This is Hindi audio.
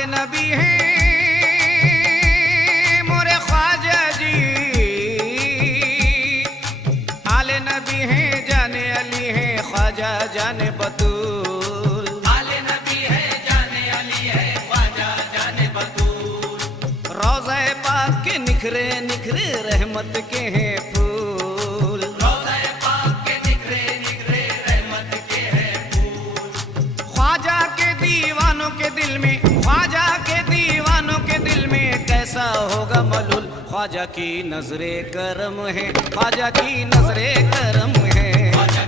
आले नबी हैं मोरे ख्वाजा जी, आले नबी हैं जाने अली हैं ख्वाजा जाने बतूल। आले नबी है जाने अली है ख्वाजा जाने बतूल। रोज़े पाक के निखरे निखरे रहमत के हैं फूल। रोज़े पाक के निखरे निखरे रहमत के हैं फूल। ख्वाजा के दीवानों के दिल में, ख्वाजा के दीवानों के दिल में कैसा होगा मलूल। ख्वाजा की नजरे करम है, ख्वाजा की नजरे करम है। ख्वाजा